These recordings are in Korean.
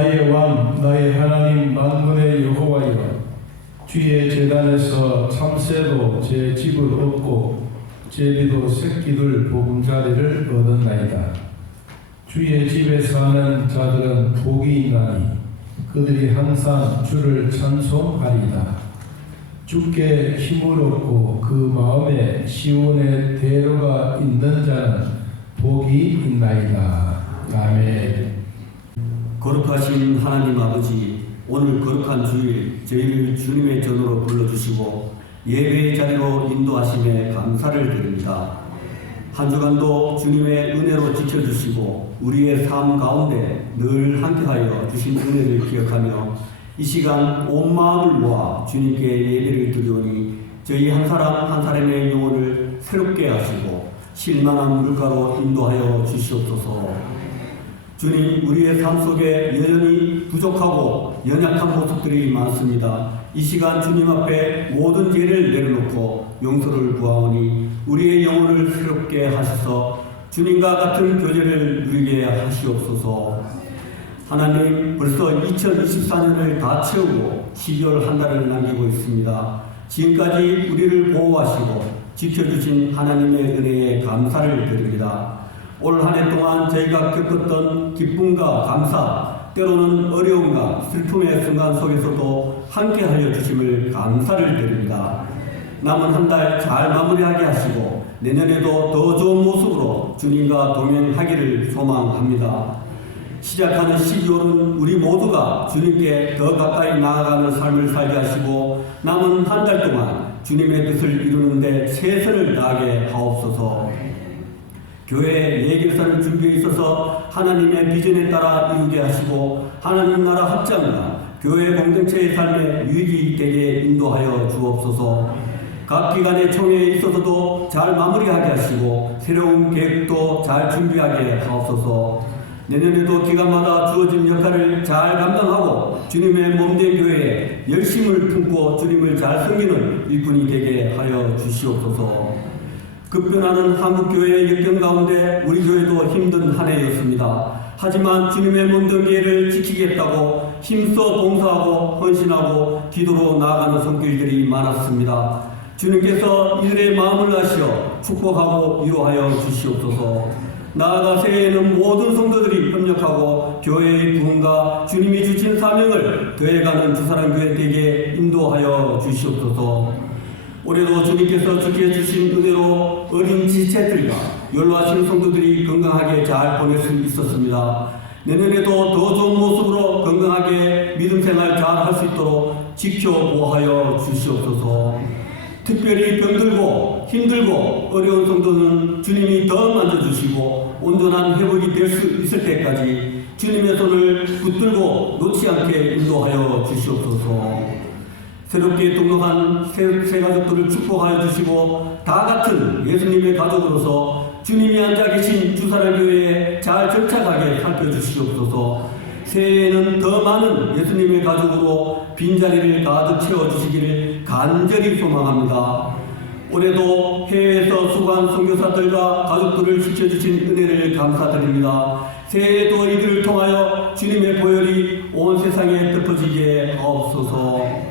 나의 왕 나의 하나님 만군의 여호와여, 주의 제단에서 참새도 제 집을 얻고 제비도 새끼들 보금자리를 얻었나이다. 주의 집에 사는 자들은 복이 있나니 그들이 항상 주를 찬송하리이다. 주께 힘을 얻고 그 마음에 시온의 대로가 있는 자는 복이 있나이다. 아멘. 거룩하신 하나님 아버지, 오늘 거룩한 주일 저희를 주님의 전으로 불러주시고 예배의 자리로 인도하심에 감사를 드립니다. 한 주간도 주님의 은혜로 지켜주시고 우리의 삶 가운데 늘 함께하여 주신 은혜를 기억하며 이 시간 온 마음을 모아 주님께 예배를 드리오니 저희 한 사람 한 사람의 영혼을 새롭게 하시고 실만한 물가로 인도하여 주시옵소서. 주님, 우리의 삶 속에 여전히 부족하고 연약한 모습들이 많습니다. 이 시간 주님 앞에 모든 죄를 내려놓고 용서를 구하오니 우리의 영혼을 새롭게 하셔서 주님과 같은 교제를 누리게 하시옵소서. 하나님, 벌써 2024년을 다 채우고 12월 한 달을 남기고 있습니다. 지금까지 우리를 보호하시고 지켜주신 하나님의 은혜에 감사를 드립니다. 올 한 해 동안 저희가 겪었던 기쁨과 감사, 때로는 어려움과 슬픔의 순간 속에서도 함께하여 주심을 감사를 드립니다. 남은 한 달 잘 마무리하게 하시고 내년에도 더 좋은 모습으로 주님과 동행하기를 소망합니다. 시작하는 12월은 우리 모두가 주님께 더 가까이 나아가는 삶을 살게 하시고 남은 한 달 동안 주님의 뜻을 이루는데 최선을 다하게 하옵소서. 교회 예결사를 준비해 있어서 하나님의 비전에 따라 이루게 하시고 하나님 나라 확장과 교회 공동체의 삶에 유익이 되게 인도하여 주옵소서. 각 기관의 총회에 있어서도 잘 마무리하게 하시고 새로운 계획도 잘 준비하게 하옵소서. 내년에도 기관마다 주어진 역할을 잘 감당하고 주님의 몸된 교회에 열심을 품고 주님을 잘 섬기는 일꾼이 되게 하여 주시옵소서. 급변하는 한국교회의 역경 가운데 우리 교회도 힘든 한 해였습니다. 하지만 주님의 몸된 교회를 지키겠다고 힘써 봉사하고 헌신하고 기도로 나아가는 손길들이 많았습니다. 주님께서 이들의 마음을 아시어 축복하고 위로하여 주시옵소서. 나아가 새해에는 모든 성도들이 협력하고 교회의 부흥과 주님이 주신 사명을 더해가는 주사랑교회 되게 인도하여 주시옵소서. 올해도 주님께서 지켜주신 은혜로 어린 지체들과 연로하신 성도들이 건강하게 잘 보낼 수 있었습니다. 내년에도 더 좋은 모습으로 건강하게 믿음 생활 잘 할 수 있도록 지켜보하여 주시옵소서. 특별히 병들고 힘들고 어려운 성도는 주님이 더 만져주시고 온전한 회복이 될 수 있을 때까지 주님의 손을 붙들고 놓지 않게 인도하여 주시옵소서. 새롭게 등록한 새 가족들을 축복하여 주시고 다 같은 예수님의 가족으로서 주님이 앉아 계신 주사랑교회에 잘 정착하게 살펴주시옵소서. 새해에는 더 많은 예수님의 가족으로 빈자리를 가득 채워주시기를 간절히 소망합니다. 올해도 해외에서 수고한 선교사들과 가족들을 지켜주신 은혜를 감사드립니다. 새해에도 이들을 통하여 주님의 보혈이 온 세상에 덮어지게 하옵소서.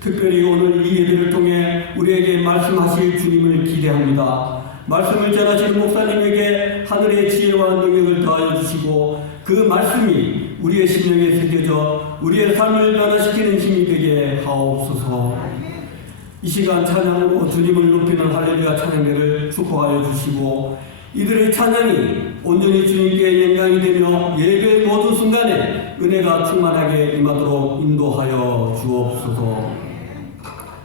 특별히 오늘 이 예배를 통해 우리에게 말씀하실 주님을 기대합니다. 말씀을 전하시는 목사님에게 하늘의 지혜와 능력을 더하여 주시고 그 말씀이 우리의 심령에 새겨져 우리의 삶을 변화시키는 힘이 되게 하옵소서. 이 시간 찬양으로 주님을 높이는 할렐루야 찬양회를 축복하여 주시고 이들의 찬양이 온전히 주님께 영광이 되며 예배의 모든 순간에 은혜가 충만하게 임하도록 인도하여 주옵소서.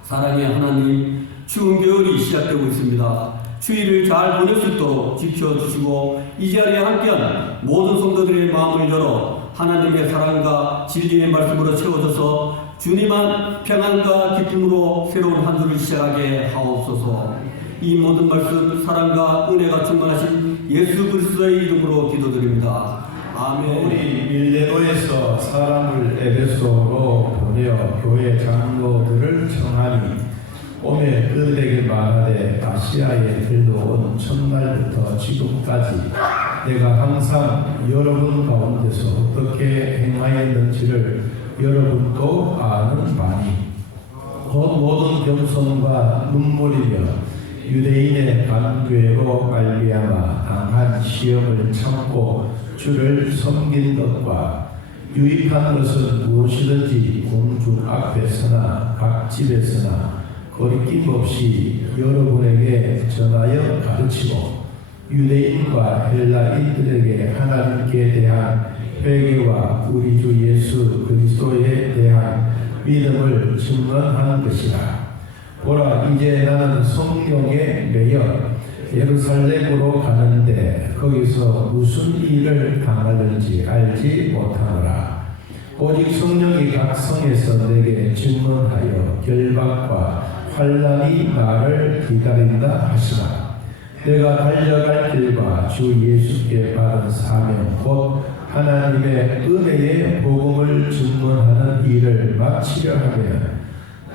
사랑의 하나님, 추운 겨울이 시작되고 있습니다. 추위를 잘 보낼 수 있도록 지켜주시고 이 자리에 함께한 모든 성도들의 마음을 열어 하나님의 사랑과 진리의 말씀으로 채워져서 주님만 평안과 기쁨으로 새로운 한 주를 시작하게 하옵소서. 이 모든 말씀 사랑과 은혜가 충만하신 예수 그리스도의 이름으로 기도드립니다. 아멘. 우리 밀레노에서 사람을 에베소로 보내어 교회 장로들을 청하니 오매 그들에게 말하되 아시아에 들려온 첫날부터 지금까지 내가 항상 여러분 가운데서 어떻게 행하였는지를 여러분도 아는 바니 곧 모든 겸손과 눈물이며 유대인의 간괴로 말미암아 당한 시험을 참고 주를 섬긴 것과 유익한 것은 무엇이든지 공중 앞에서나 각 집에서나 거리낌 없이 여러분에게 전하여 가르치고 유대인과 헬라인들에게 하나님께 대한 회개와 우리 주 예수 그리스도에 대한 믿음을 증언하는 것이라. 보라, 이제 나는 성령에 매여 예루살렘으로 가는데 거기서 무슨 일을 당하는지 알지 못하노라. 오직 성령이 각 성에서 내게 증언하여 결박과 환난이 나를 기다린다 하시나. 내가 달려갈 길과 주 예수께 받은 사명 곧 하나님의 은혜의 복음을 증언하는 일을 마치려 하면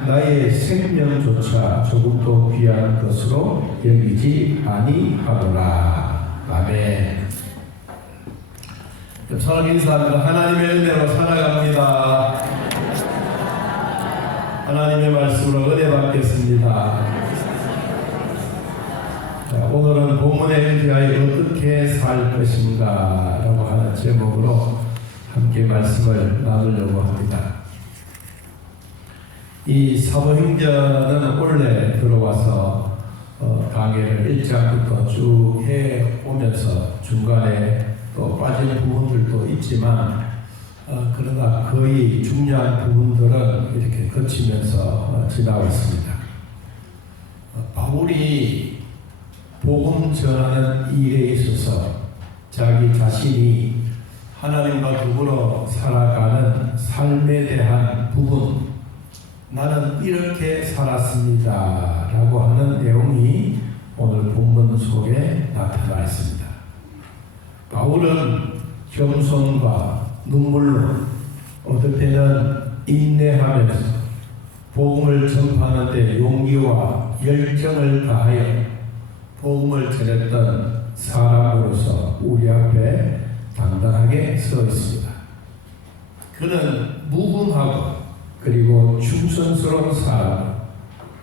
나의 생명조차 조금도 귀한 것으로 여기지 아니하노라. 아멘. 저는 인사합니다. 하나님의 은혜로 살아갑니다. 하나님의 말씀으로 은혜 받겠습니다. 오늘은 본문에 의지하여 어떻게 살 것인가 라고 하는 제목으로 함께 말씀을 나누려고 합니다. 이 사도행전은 원래 들어와서 강의를 1장부터 쭉 해오면서 중간에 또 빠진 부분들도 있지만 그러나 거의 중요한 부분들은 이렇게 거치면서 지나왔습니다. 바울이 복음 전하는 일에 있어서 자기 자신이 하나님과 더불어 살아가는 삶에 대한 부분, 나는 이렇게 살았습니다 라고 하는 내용이 오늘 본문 속에 나타나 있습니다. 바울은 겸손과 눈물로 어떨 때는 인내하면서 복음을 전파하는 데 용기와 열정을 다하여 복음을 전했던 사람으로서 우리 앞에 당당하게 서 있습니다. 그는 무궁하고 그리고 충성스러운 사람,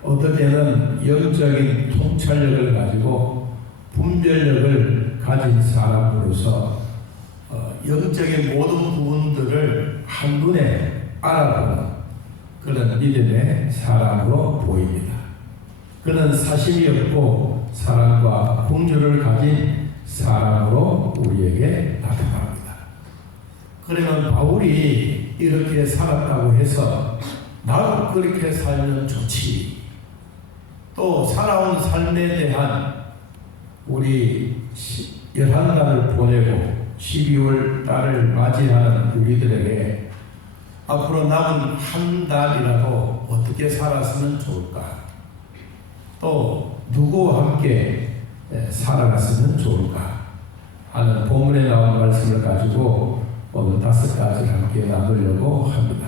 어떨 때는 영적인 통찰력을 가지고 분별력을 가진 사람으로서 영적인 모든 부분들을 한눈에 알아보는 그런 믿음의 사람으로 보입니다. 그는 사심이 없고 사랑과 긍휼을 가진 사람으로 우리에게 나타납니다. 그러면 바울이 이렇게 살았다고 해서 나도 그렇게 살면 좋지, 또 살아온 삶에 대한 우리 11달을 보내고 12월 달을 맞이하는 우리들에게 앞으로 남은 한 달이라도 어떻게 살았으면 좋을까, 또 누구와 함께 살아갔으면 좋을까 하는 본문에 나온 말씀을 가지고 오늘 5가지를 함께 나누려고 합니다.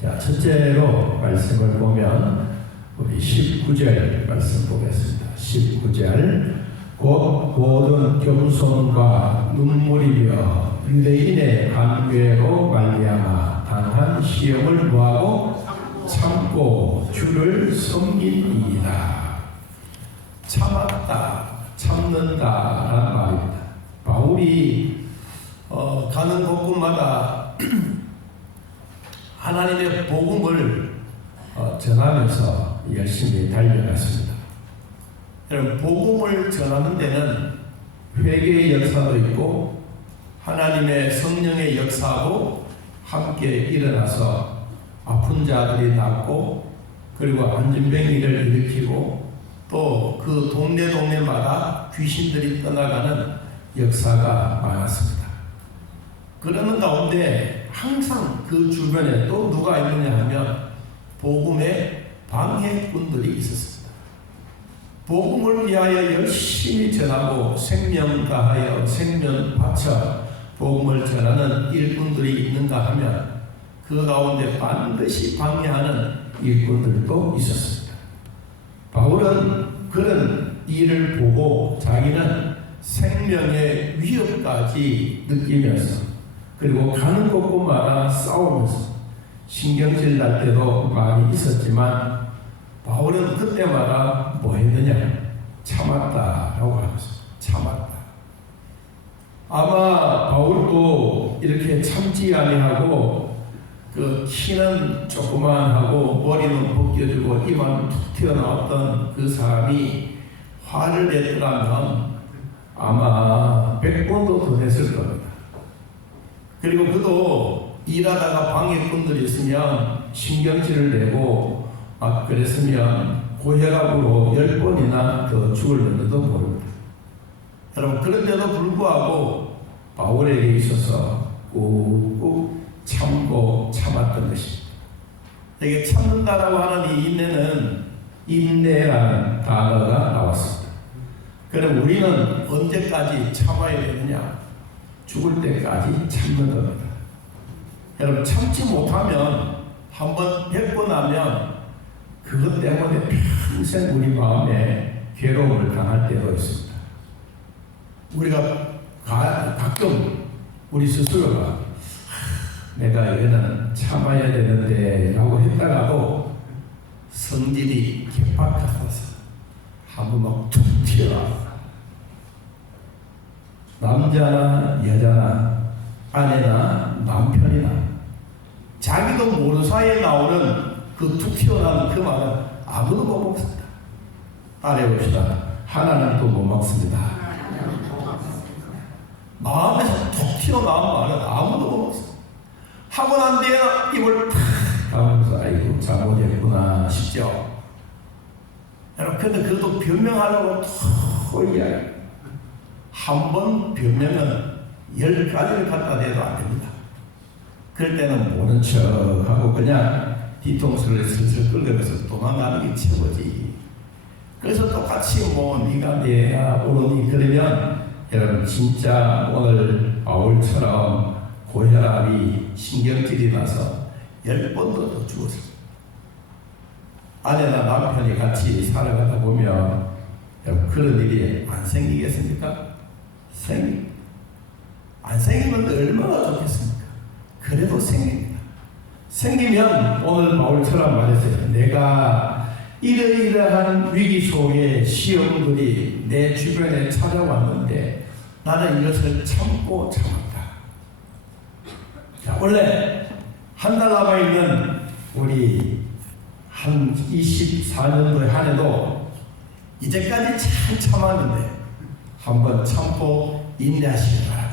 자, 첫째로 말씀을 보면 우리 19절 말씀 보겠습니다. 19절 곧 모든 겸손과 눈물이며 유대인의 간괴로 말미암아 당한 시험을 뭐하고 참고 주를 섬기니이다. 참았다, 참는다라는 말입니다. 바울이 가는 곳곳마다 하나님의 복음을 전하면서 열심히 달려갔습니다. 여러분, 복음을 전하는 데는 회개의 역사도 있고 하나님의 성령의 역사도 함께 일어나서 아픈 자들이 낫고 그리고 안진뱅이를 일으키고 또 그 동네마다 귀신들이 떠나가는 역사가 많았습니다. 그러는 가운데 항상 그 주변에 또 누가 있느냐 하면 복음의 방해꾼들이 있었습니다. 복음을 위하여 열심히 전하고 생명 다하여 생명 바쳐 복음을 전하는 일꾼들이 있는가 하면 그 가운데 반드시 방해하는 일꾼들도 있었습니다. 바울은 그런 일을 보고 자기는 생명의 위협까지 느끼면서 그리고 가는 곳곳마다 싸우면서 신경질 날 때도 많이 있었지만 바울은 그때마다 뭐 했느냐? 참았다라고 하면서 참았다. 아마 바울도 이렇게 참지 아니하고 그 키는 조그만하고 머리는 벗겨지고 이만 툭 튀어나왔던 그 사람이 화를 냈더라면 아마 100번도 더 냈을 겁니다. 그리고 그도 일하다가 방해꾼들이 있으면 신경질을 내고 막 그랬으면 고혈압으로 10번이나 더 죽을는지도 모릅니다. 여러분, 그런데도 불구하고 바울에게 있어서 꾹꾹 참고 참았던 것입니다. 이게 참는다라고 하는 이 인내는 인내라는 단어가 나왔습니다. 그럼 우리는 언제까지 참아야 되느냐? 죽을 때까지 참는 겁니다. 여러분, 참지 못하면 한번 뱉고 나면 그것 때문에 평생 우리 마음에 괴로움을 당할 때도 있습니다. 우리가 가끔 우리 스스로가 내가 이거는 참아야 되는데 라고 했다가도 성질이 개팍 같아서 한번 막 툭 튀어나와. 남자나 여자나 아내나 남편이나 자기도 모르는 사이에 나오는 그 툭 튀어나오는 그 말은 아무도 못 먹습니다. 따라해봅시다. 하나는 또 못 먹습니다. 마음에서 툭 튀어나온 말은 아무도 못 먹습니다. 하고 난 뒤에 입을 탁 하면서 아이고 잘못했구나 싶죠. 여러분, 근데 그것도 변명하려고 또 이야기. 한 번 변명은 10가지를 갖다 대도 안 됩니다. 그럴 때는 모른 척하고 그냥 뒤통수를 슬슬 끌면서 도망가는 게 최고지. 그래서 똑같이 뭐 네가 내야 오르니 그러면 여러분 진짜 오늘 바울처럼 고혈압이 신경질이 나서 10번도 더 죽었어요. 아내나 남편이 같이 살아가다 보면 여러분 그런 일이 안 생기겠습니까? 안 생기면 얼마나 좋겠습니까? 그래도 생깁니다. 생기면 오늘 바울처럼 말했어요. 내가 이러이러한 위기 속에 시험들이 내 주변에 찾아왔는데 나는 이것을 참고 참았다. 자, 원래 한 달 남아있는 우리 한 24년도에 한 해도 이제까지 참 참았는데 한번 참고 인내하시기 바랍니다.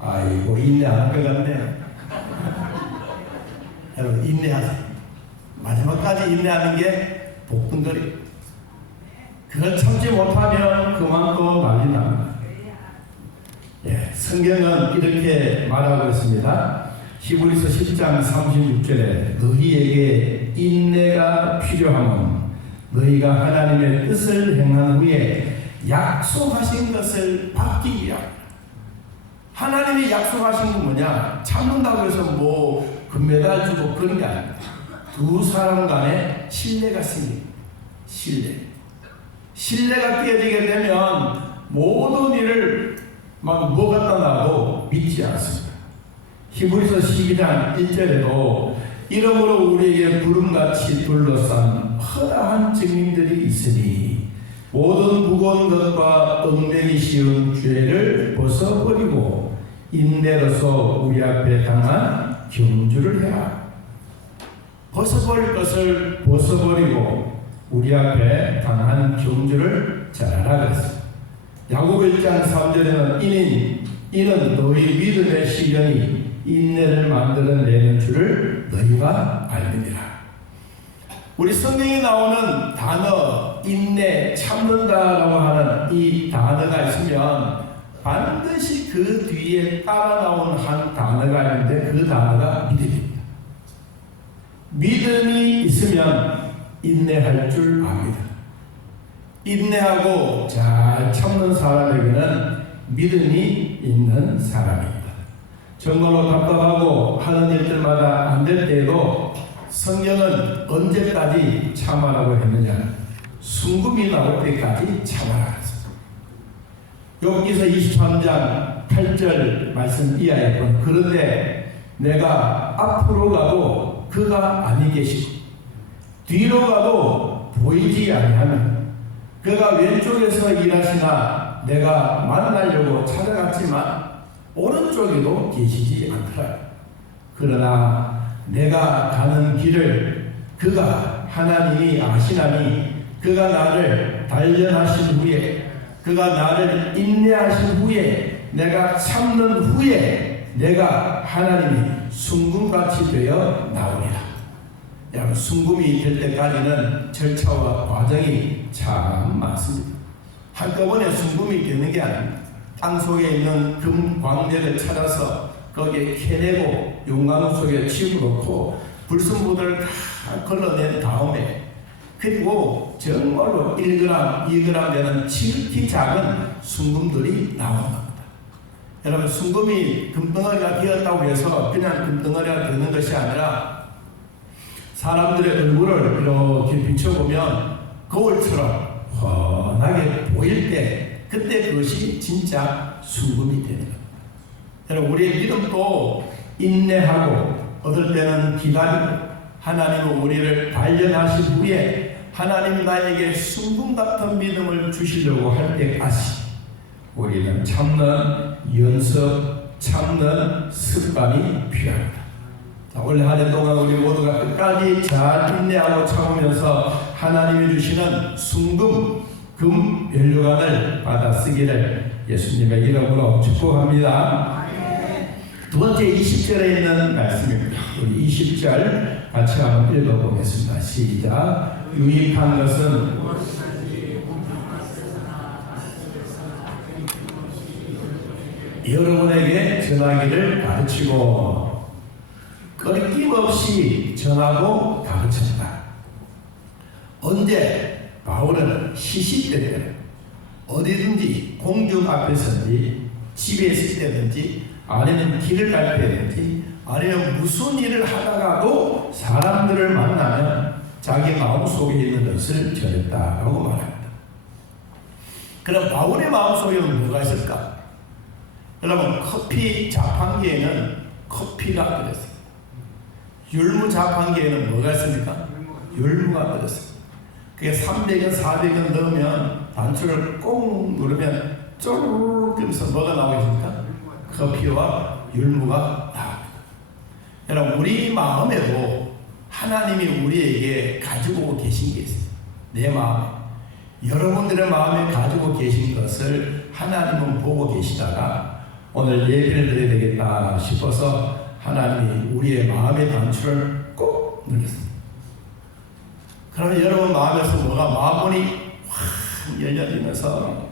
아이고 인내 안 할 것 같네요. 여러분 인내하세요. 마지막까지 인내하는 게 복분들이. 그걸 참지 못하면 그만큼 난리 납니다. 예, 성경은 이렇게 말하고 있습니다. 히브리서 10장 36절에 너희에게 인내가 필요하면 너희가 하나님의 뜻을 행한 후에 약속하신 것을 받기 위하여. 하나님이 약속하신 건 뭐냐? 참는다고 해서 뭐 금메달 주고 그런 게 아닙니다. 두 사람 간에 신뢰가 생깁니다. 신뢰가 깨지게 되면 모든 일을 막 뭐 갖다 놔도 믿지 않습니다. 히브리서 12장 1절에도 이러므로 우리에게 구름같이 둘러싼 허다한 증인들이 있으니 모든 무거운 것과 얽매기 쉬운 죄를 벗어버리고 인내로서 우리 앞에 당한 경주를 해라. 벗어버릴 것을 벗어버리고 우리 앞에 당한 경주를 잘하라 그랬습니다. 야고보 1장 3절에는 이는 너희 믿음의 시련이 인내를 만들어내는 줄을 너희가 알느니라. 우리 성경에 나오는 단어 인내, 참는다라고 하는 이 단어가 있으면 반드시 그 뒤에 따라 나온 한 단어가 있는데 그 단어가 믿음입니다. 믿음이 있으면 인내할 줄 압니다. 인내하고 잘 참는 사람에게는 믿음이 있는 사람입니다. 정말로 답답하고 하는 일들마다 안 될 때에도 성경은 언제까지 참아라고 했느냐? 순금이 나올 때까지 참아라. 욥기서 23장 8절 말씀 이하였건 그런데 내가 앞으로 가도 그가 아니 계시고 뒤로 가도 보이지 아니하면 그가 왼쪽에서 일하시나 내가 만나려고 찾아갔지만 오른쪽에도 계시지 않더라. 그러나 내가 가는 길을 그가 하나님이 아시나니 그가 나를 단련하신 후에 그가 나를 인내하신 후에 내가 참는 후에 내가 하나님이 순금같이 되어 나오리라. 여러분, 순금이 될 때까지는 절차와 과정이 참 많습니다. 한꺼번에 순금이 되는 게 아닙니다. 땅속에 있는 금 광대를 찾아서 거기에 캐내고 용광로 속에 집어넣고 불순물을 다 걸러낸 다음에 그리고 정말로 1g, 2g 되는 지극히 작은 순금들이 나오는 겁니다. 여러분, 순금이 금덩어리가 되었다고 해서 그냥 금덩어리가 되는 것이 아니라 사람들의 얼굴을 이렇게 비춰보면 거울처럼 훤하게 보일 때 그때 그것이 진짜 순금이 되는 겁니다. 여러분, 우리의 믿음도 인내하고 어떨 때는 기다리고 하나님은 우리를 단련하신 후에 하나님이 나에게 순금 같은 믿음을 주시려고 할 때까지 우리는 참는 연습, 참는 습관이 필요합니다. 자, 올 한 해 동안 우리 모두가 끝까지 잘 인내하고 참으면서 하나님이 주시는 순금, 금 면류관을 받아 쓰기를 예수님의 이름으로 축복합니다. 두 번째 20절에 있는 말씀입니다. 우리 20절 같이 한번 읽어보겠습니다. 시작. 유익한 것은 여러분에게 전하기를 가르치고 끊김없이 전하고 가르친다. 언제? 바울은 시시때에 어디든지 공중 앞에서든지 집에 있을 때든지 아니면 길을 갈 때든지 아니면 무슨 일을 하다가도 사람들을 만나면 자기 마음속에 있는 것을 전했다라고 말합니다. 그럼 바울의 마음속에는 뭐가 있을까? 여러분, 커피 자판기에는 커피가 들었어요. 율무 자판기에는 뭐가 있습니까? 율무가 들었어요. 그게 300원, 400원 넣으면 단추를 꼭 누르면 쪼르륵 하면서 뭐가 나오겠습니까? 커피와 율무가 나옵니다. 여러분, 우리 마음에도 하나님이 우리에게 가지고 계신 게 있어요. 내 마음에. 여러분들의 마음에 가지고 계신 것을 하나님은 보고 계시다가 오늘 예배를 드려야 되겠다 싶어서 하나님이 우리의 마음의 단추를 꼭 누르겠습니다. 그러면 여러분 마음에서 뭐가 마음문이 확 열려지면서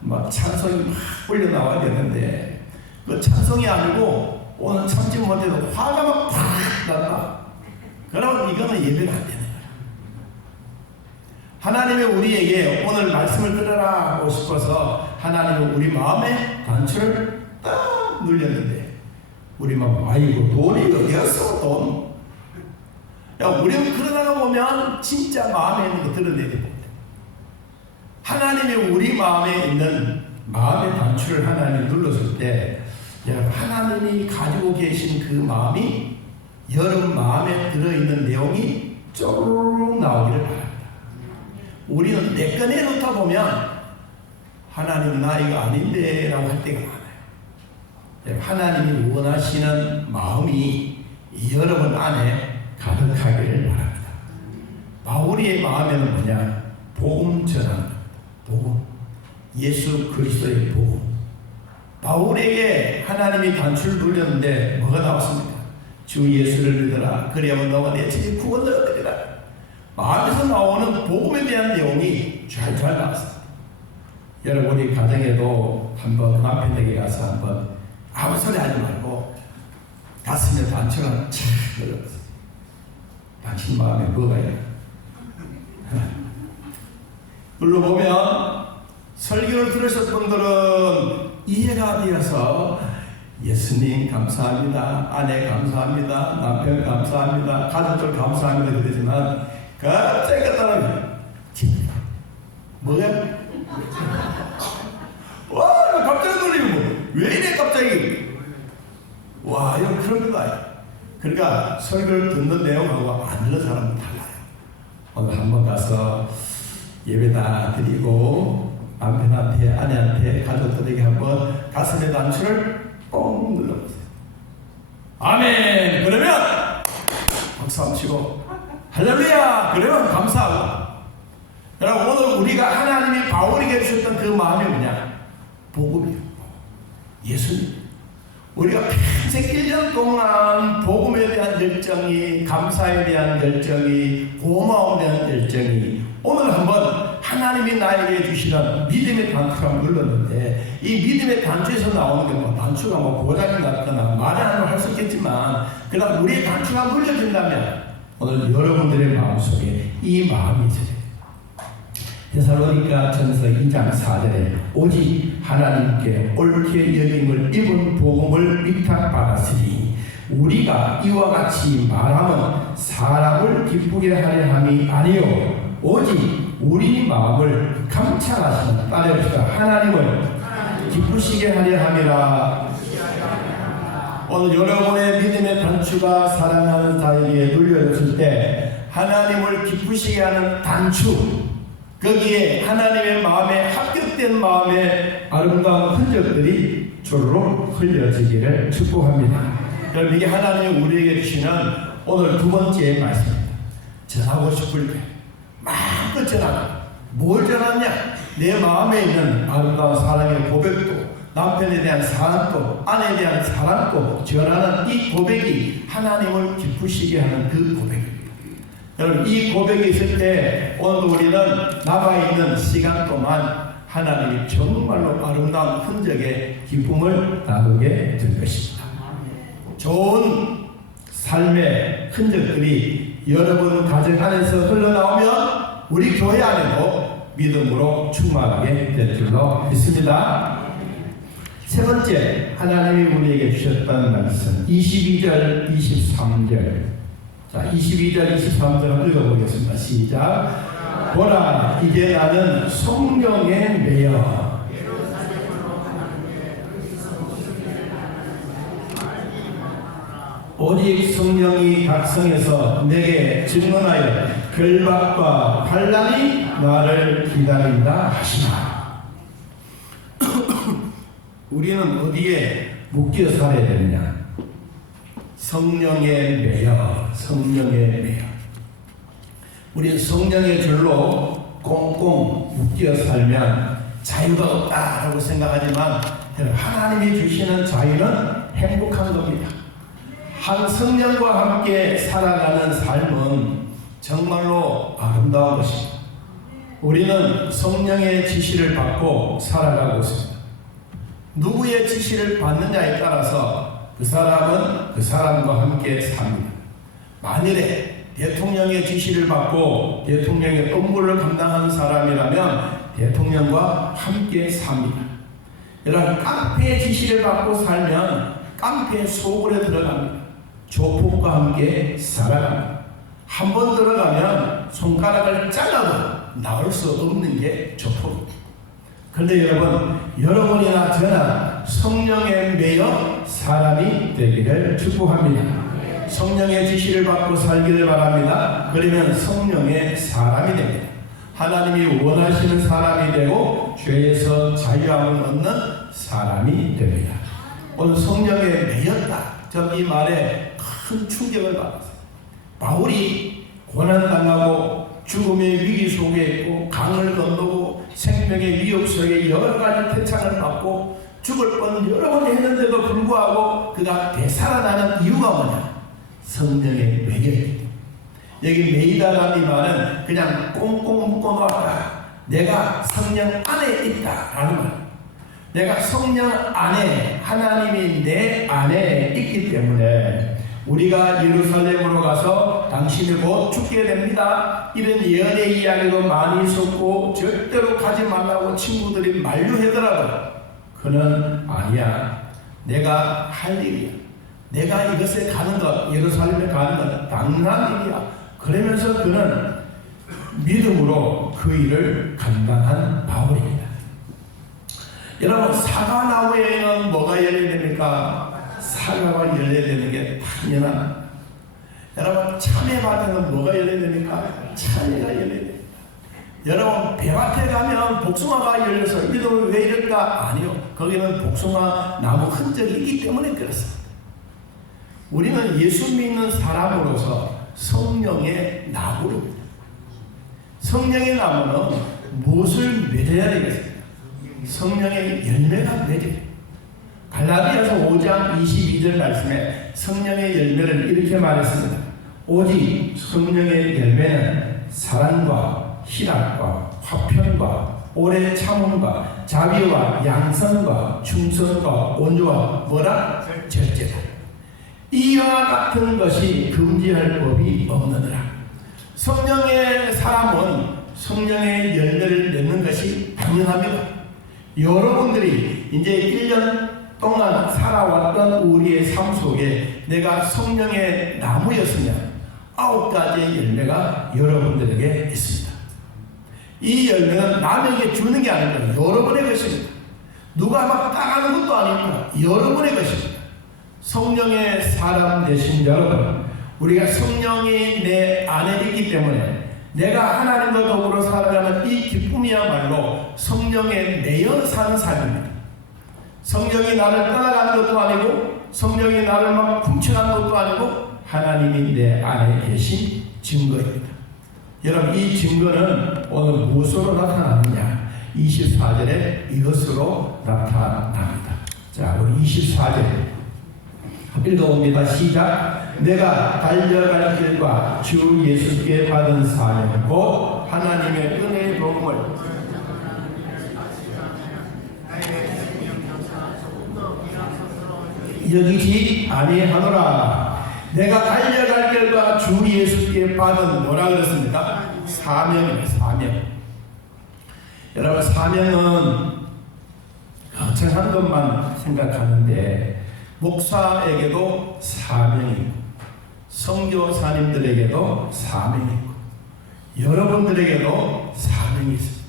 막 찬송이 막 올려나와야 되는데 그 찬송이 아니고 오늘 참지 못해도 화가 막 팍 났다. 그러면 이거는 예배가 안 되는 거예요. 하나님이 우리에게 오늘 말씀을 들으라 하고 싶어서 하나님은 우리 마음의 단추를 딱 눌렸는데 우리 마음, 아이고 돈이 어디였어 돈. 야, 우리는 그러다가 보면 진짜 마음에 있는 거 드러내야 됩니다. 하나님이 우리 마음에 있는 마음의 단추를 하나님이 눌렀을 때 여러분, 하나님이 가지고 계신 그 마음이 여러분 마음에 들어있는 내용이 쪼르륵 나오기를 바랍니다. 우리는 내 꺼내 놓다 보면 하나님 나 이거 아닌데 라고 할 때가 많아요. 하나님이 원하시는 마음이 여러분 안에 가득하기를 바랍니다. 바울의 마음에는 뭐냐? 복음 전하는 복음, 예수 그리스도의 복음. 바울에게 하나님이 단추를 눌렸는데 뭐가 나왔습니까? 주 예수를 믿어라. 그리하면 너와 내 집이 구원을 얻으리라. 마음에서 나오는 복음에 대한 내용이 잘 나왔습니다. 여러분이 가정에도 한번 남편에게 가서 한번 아무 소리 하지 말고 가슴에 단추가 착 눌러보세요. 당신 마음에 뭐가 있나? 눌러보면 설교를 들으셨던 분들은 이해가 되어서 예수님 감사합니다, 아내 감사합니다, 남편 감사합니다, 가족들 감사합니다 그러지만 갑자기 따라오면 뭐야? 와 왜 이래 갑자기? 와, 이거 그런 거야. 그러니까 설교를 듣는 내용하고 안 듣는 사람은 달라요. 오늘 한번 가서 예배 다 드리고 남편한테, 아내한테, 가족들에게 한번 가슴의 단추를 뻥 눌러보세요. 아멘! 그러면 박수 한번 치고 할렐루야! 그러면 감사하고. 여러분, 오늘 우리가 하나님이 바울에게 주셨던 그 마음이 뭐냐? 복음이에요. 예수님. 우리가 평생 1년 동안 복음에 대한 열정이, 감사에 대한 열정이, 고마움에 대한 열정이, 오늘 한번 하나님이 나에게 주시는 믿음의 단추를 한번 눌렀는데, 이 믿음의 단추에서 나오는 게 뭐 단추가 뭐 고장이 났거나 말이 안 할 수 있겠지만, 그러나 우리의 단추가 눌려진다면 오늘 여러분들의 마음속에 이 마음이 있어요. 데살로니가 전서 2장 4절에 오직 하나님께 옳게 여김을 입은 복음을 위탁받았으니 우리가 이와 같이 말하면 사람을 기쁘게 하려 함이 아니요 오직 우리 마음을 감찰하시는, 따라합시다. 하나님을 기쁘시게 하려 함이라. 오늘 여러분의 믿음의 단추가 사랑하는 자에게 눌려졌을 때 하나님을 기쁘시게 하는 단추, 거기에 하나님의 마음에 합격된 마음의 아름다운 흔적들이 주르륵 흘려지기를 축복합니다. 여러분, 이게 하나님이 우리에게 주시는 오늘 두 번째 말씀입니다. 전하고 싶을 때 마음껏 전하라. 뭘 전하냐? 내 마음에 있는 아름다운 사랑의 고백도, 남편에 대한 사랑도, 아내에 대한 사랑도 전하는 이 고백이 하나님을 기쁘시게 하는 그 고백입니다. 여러분, 이 고백이 있을 때 오늘 우리는 남아있는 시간 동안 하나님이 정말로 아름다운 흔적의 기쁨을 나누게 될 것입니다. 좋은 삶의 흔적들이 여러분 가정 안에서 흘러나오면 우리 교회 안에도 믿음으로 충만하게 될 줄로 믿습니다. 세 번째, 하나님이 우리에게 주셨던 말씀 22절, 23절. 자, 22절, 23절 읽어보겠습니다. 시작. 보라, 이제 나는 성령에 매여 오직 성령이 각성해서 내게 증언하여 결박과 환난이 나를 기다린다 하시나. 우리는 어디에 묶여 살아야 되느냐? 성령에 매여, 성령에 매여. 우리는 성령의 줄로 꽁꽁 묶여 살면 자유가 없다라고 생각하지만 하나님이 주시는 자유는 행복한 겁니다. 한 성령과 함께 살아가는 삶은 정말로 아름다운 것입니다. 우리는 성령의 지시를 받고 살아가고 있습니다. 누구의 지시를 받느냐에 따라서 그 사람은 그 사람과 함께 삽니다. 만일에 대통령의 지시를 받고 대통령의 업무를 감당하는 사람이라면 대통령과 함께 삽니다. 여러분, 깡패의 지시를 받고 살면 깡패 속으로 들어갑니다. 조폭과 함께 살아갑니다. 한 번 들어가면 손가락을 잘라도 나올 수 없는 게 조폭입니다. 그런데 여러분, 여러분이나 저나 성령에 매여 사람이 되기를 축복합니다. 성령의 지시를 받고 살기를 바랍니다. 그러면 성령의 사람이 됩니다. 하나님이 원하시는 사람이 되고 죄에서 자유함을 얻는 사람이 됩니다. 오늘 성령에 매였다. 전 이 말에 큰 충격을 받았어요. 바울이 고난당하고 죽음의 위기 속에 있고 강을 건너고 생명의 위협 속에 여러 가지 태창을 받고 죽을 뻔 여러 번 했는데도 불구하고 그가 되살아나는 이유가 뭐냐? 성령에 매여있기. 여기 매이다라는 이 말은 그냥 꽁꽁 묶어놓았다. 내가 성령 안에 있다라는 말. 내가 성령 안에, 하나님이 내 안에 있기 때문에 우리가 예루살렘으로 가서 당신이 곧 죽게 됩니다, 이런 예언의 이야기도 많이 있었고 절대로 가지 말라고 친구들이 만류하더라도 그는 아니야, 내가 할 일이야, 내가 이것에 가는 것, 예루살렘에 가는 것 당연한 일이야. 그러면서 그는 믿음으로 그 일을 감당한 바울입니다. 여러분, 사과나무에는 뭐가 열려야 됩니까? 사과가 열려야 되는 게 당연한. 여러분, 참외밭에는 뭐가 열려야 됩니까? 참외가 열려야 됩니다. 여러분, 벼밭에 가면 복숭아가 열려서 이놈은 왜 이럴까? 아니요, 거기는 복숭아 나무 흔적이 있기 때문에 그렇습니다. 우리는 예수 믿는 사람으로서 성령의 나무입니다. 성령의 나무는 무엇을 맺어야 되겠습니까? 성령의 열매가 맺어야 됩니다. 갈라디아서 5장 22절 말씀에 성령의 열매를 이렇게 말했습니다. 오직 성령의 열매는 사랑과 희락과 화평과 오래 참음과 자비와 양선과 충성과 온유와 뭐라? 절제다. 이와 같은 것이 금지할 법이 없느니라. 성령의 사람은 성령의 열매를 맺는 것이 당연합니다. 여러분들이 이제 1년 동안 살아왔던 우리의 삶 속에 내가 성령의 나무였으면 9가지의 열매가 여러분들에게 있습니다. 이 열매는 남에게 주는 게 아닙니다. 여러분의 것입니다. 누가 막 따가는 것도 아닙니다. 여러분의 것입니다. 성령의 사람 되신 여러분, 우리가 성령이 내 안에 있기 때문에 내가 하나님과 더불어 살아가는 이 기쁨이야말로 성령에 매여 사는 삶입니다. 성령이 나를 떠나가는 것도 아니고 성령이 나를 막 훔쳐가는 것도 아니고 하나님이 내 안에 계신 증거입니다. 여러분, 이 증거는 오늘 무엇으로 나타나느냐? 24절에 이것으로 나타납니다. 자, 우리 24절 읽어봅니다. 시작. 내가 달려갈 길과 주 예수께 받은 사명 곧 하나님의 은혜의 복음을 여기지 아니하노라. 내가 달려갈 길과 주 예수께 받은 뭐라 그랬습니까? 사명입니다. 사명. 여러분, 사명은 거창한 것만 생각하는데 목사에게도 사명이 있고 선교사님들에게도 사명이 있고 여러분들에게도 사명이 있습니다.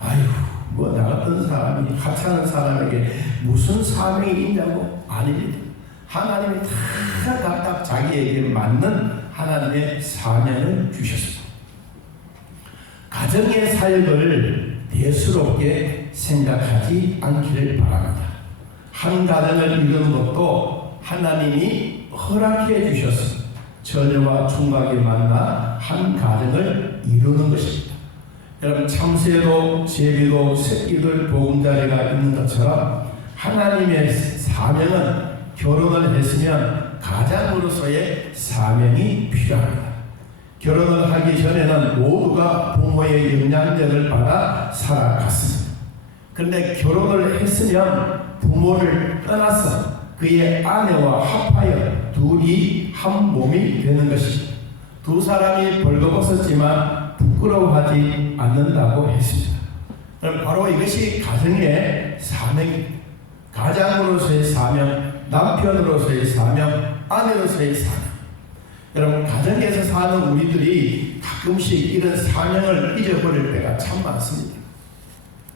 아이고, 뭐 나 같은 사람이 하찮은 사람에게 무슨 사명이 있냐고? 아닙니다. 하나님이 다 각각 자기에게 맞는 하나님의 사명을 주셨습니다. 가정의 사역을 대수롭게 생각하지 않기를 바랍니다. 한 가정을 이루는 것도 하나님이 허락해 주셨습니다. 처녀와 총각이 만나 한 가정을 이루는 것입니다. 여러분, 참새도 제비도 새끼들 보금자리가 있는 것처럼 하나님의 사명은 결혼을 했으면 가장으로서의 사명이 필요합니다. 결혼을 하기 전에는 모두가 부모의 영향력을 받아 살아갔습니다. 그런데 결혼을 했으면 부모를 떠나서 그의 아내와 합하여 둘이 한 몸이 되는 것입니다. 두 사람이 벌거벗었지만 부끄러워하지 않는다고 했습니다. 그럼 바로 이것이 가정의 사명입니다. 가장으로서의 사명, 남편으로서의 사명, 아내로서의 사명. 여러분, 가정에서 사는 우리들이 가끔씩 이런 사명을 잊어버릴 때가 참 많습니다.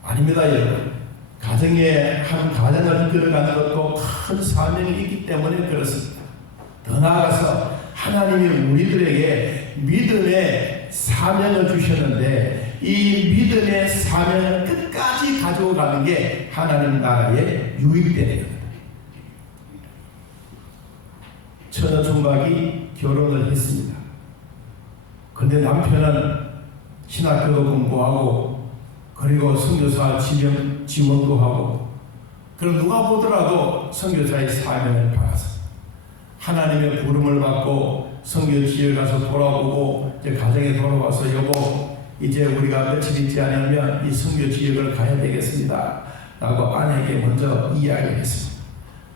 아닙니다, 여러분. 가정에 한 가정을 이끌어가는 것도 큰 사명이 있기 때문에 그렇습니다. 더 나아가서 하나님이 우리들에게 믿음의 사명을 주셨는데 이 믿음의 사명을 끝까지 가지고 가는 게 하나님 나라의 유익되는 겁니다. 처녀 총각이 결혼을 했습니다. 그런데 남편은 신학교도 공부하고 그리고 선교사 지원도 하고 그럼 누가 보더라도 선교사의 사명을 받아서 하나님의 부름을 받고 선교 지역에 가서 돌아보고 이제 가정에 돌아와서 여보 이제 우리가 며칠 있지 않으면 이 선교 지역을 가야 되겠습니다 라고 아내에게 먼저 이야기를 했습니다.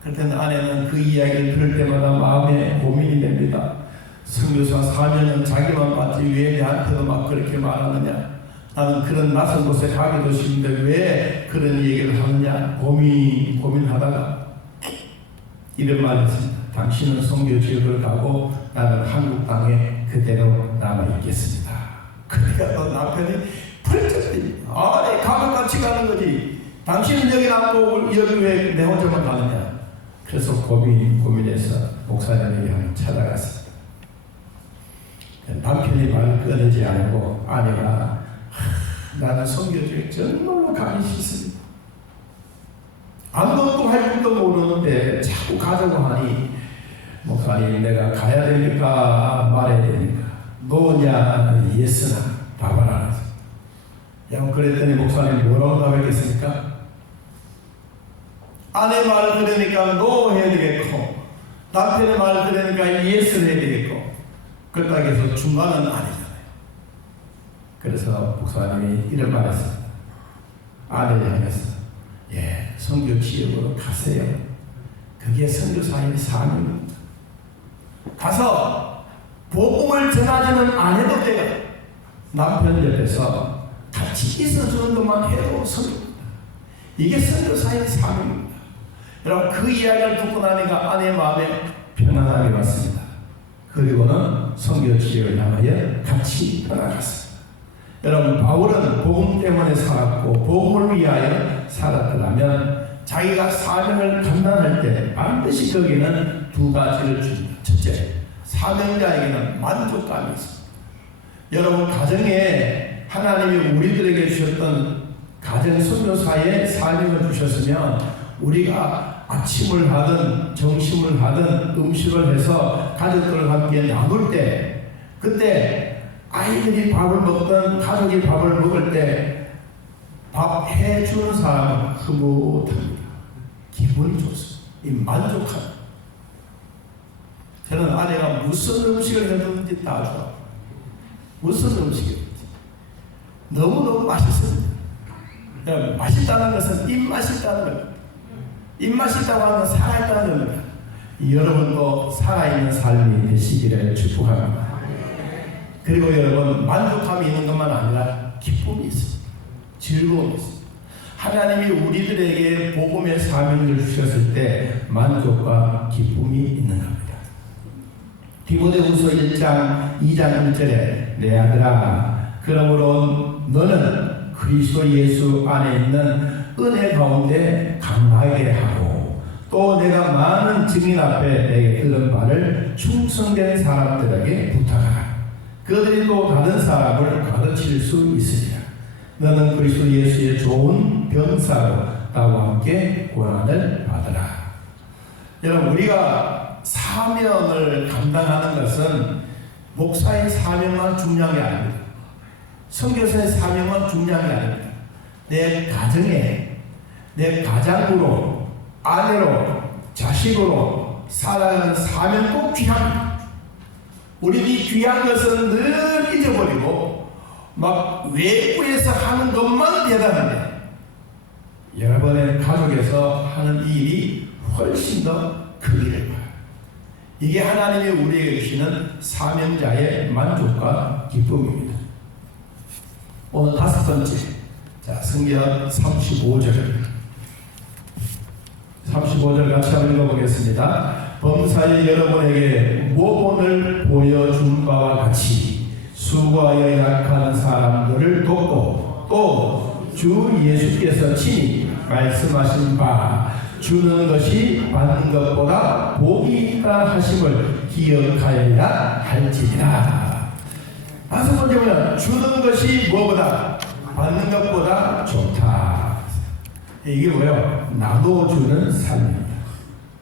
그럴 때는 아내는 그 이야기를 들을 때마다 마음에 고민이 됩니다. 선교사 사명은 자기만 받지 왜 내한테도 막 그렇게 말하느냐. 나는 그런 낯선 곳에 가기도 싫은데 왜 그런 얘기를 하느냐 고민하다가 이런 말을 했습니다. 당신은 선교 지역을 가고 나는 한국 땅에 그대로 남아있겠습니다. 그러니까 또 남편이 펄쩍 뛰니다. 아니 가면 같이 가는 거지. 당신은 여기 남고 여기 왜 내 혼자만 가느냐? 그래서 고민해서 목사님에게 한번 찾아갔습니다. 남편이 말을 꺼내지 않고 아내가 나는 선교지에 정말로 가기 싫습니다. 아무것도 할 줄도 모르는데 자꾸 가자고 하니 목사님 내가 가야 됩니까? 말해야 됩니까? 노냐 예스나 답을 안 하죠. 그랬더니 목사님 뭐라고 답했겠습니까? 아내 말을 들으니까 노 해야 되겠고 남편의 말을 들으니까 예스를 해야 되겠고 그렇다고 해서 중간은 아니잖아요. 그래서 목사님이 이런 말을 했습니다. 아내를 향해서 선교 지역으로 가세요. 그게 선교사의 사명입니다. 가서 복음을 전하지는 안 해도 돼요. 남편 옆에서 같이 있어주는 것만 해도 선교입니다. 이게 선교사의 사명입니다. 여러분 그 이야기를 듣고 나니까 아내의 마음에 편안함이 왔습니다. 그리고는 선교 지역을 향하여 같이 떠나갔습니다. 여러분 바울은 복음 때문에 살았고 복음을 위하여 살았더라면 자기가 사명을 감당할 때 반드시 거기는 두 가지를 줍니다. 첫째, 사명자에게는 만족감이 있습니다. 여러분 가정에 하나님이 우리들에게 주셨던 가정 선교사의 사명을 주셨으면 우리가 아침을 하든 점심을 하든 음식을 해서 가족들과 함께 나눌 때 그때 아이들이 밥을 먹든 가족이 밥을 먹을 때 밥 해주는 사람은 흐뭇합니다. 기분이 좋습니다. 이 만족합니다. 저는 아내가 무슨 음식을 해주는지 다 좋아요. 무슨 음식이든지 너무너무 맛있습니다. 맛있다는 것은 입맛이 있다는 겁니다. 입맛이 있다고 하는 건 살아있다는 겁니다. 여러분도 살아있는 삶이 되시기를 축복합니다. 그리고 여러분 만족감이 있는 것만 아니라 기쁨이 있습니다. 즐거움이 있습니다. 하나님이 우리들에게 복음의 사명을 주셨을 때 만족과 기쁨이 있는 겁니다. 디모데후서 1장 2장 1절에 내 아들아 그러므로 너는 그리스도 예수 안에 있는 은혜 가운데 강하게 하고 또 내가 많은 증인 앞에 내게 들은 바를 충성된 사람들에게 부탁하라. 그들이 또 다른 사람을 가르칠 수 있으리라. 너는 그리스도 예수의 좋은 병사로 나와 함께 고난을 받으라. 여러분 우리가 사명을 감당하는 것은 목사의 사명만 중요한 게 아닙니다. 선교사의 사명만 중요한 게 아닙니다. 내 가정에 내 가장으로 아내로 자식으로 살아가는 사명도 귀합니다. 우리는 이 귀한 것은 늘 잊어버리고 막 외부에서 하는 것만 대단한데 여러분의 가족에서 하는 일이 훨씬 더 크기를 봐요. 이게 하나님이 우리에게 주시는 사명자의 만족과 기쁨입니다. 오늘 다섯 번째, 성경 35절 같이 한번 읽어보겠습니다. 범사에 여러분에게 모본을 보여준 바와 같이 수고하여 약한 사람들을 돕고 또 주 예수께서 친히 말씀하신 바 주는 것이 받는 것보다 복이 있다 하심을 기억하여야 할지니라. 다섯 번째는 주는 것이 뭐보다 받는 것보다 좋다. 이게 뭐예요? 나눠주는 삶입니다.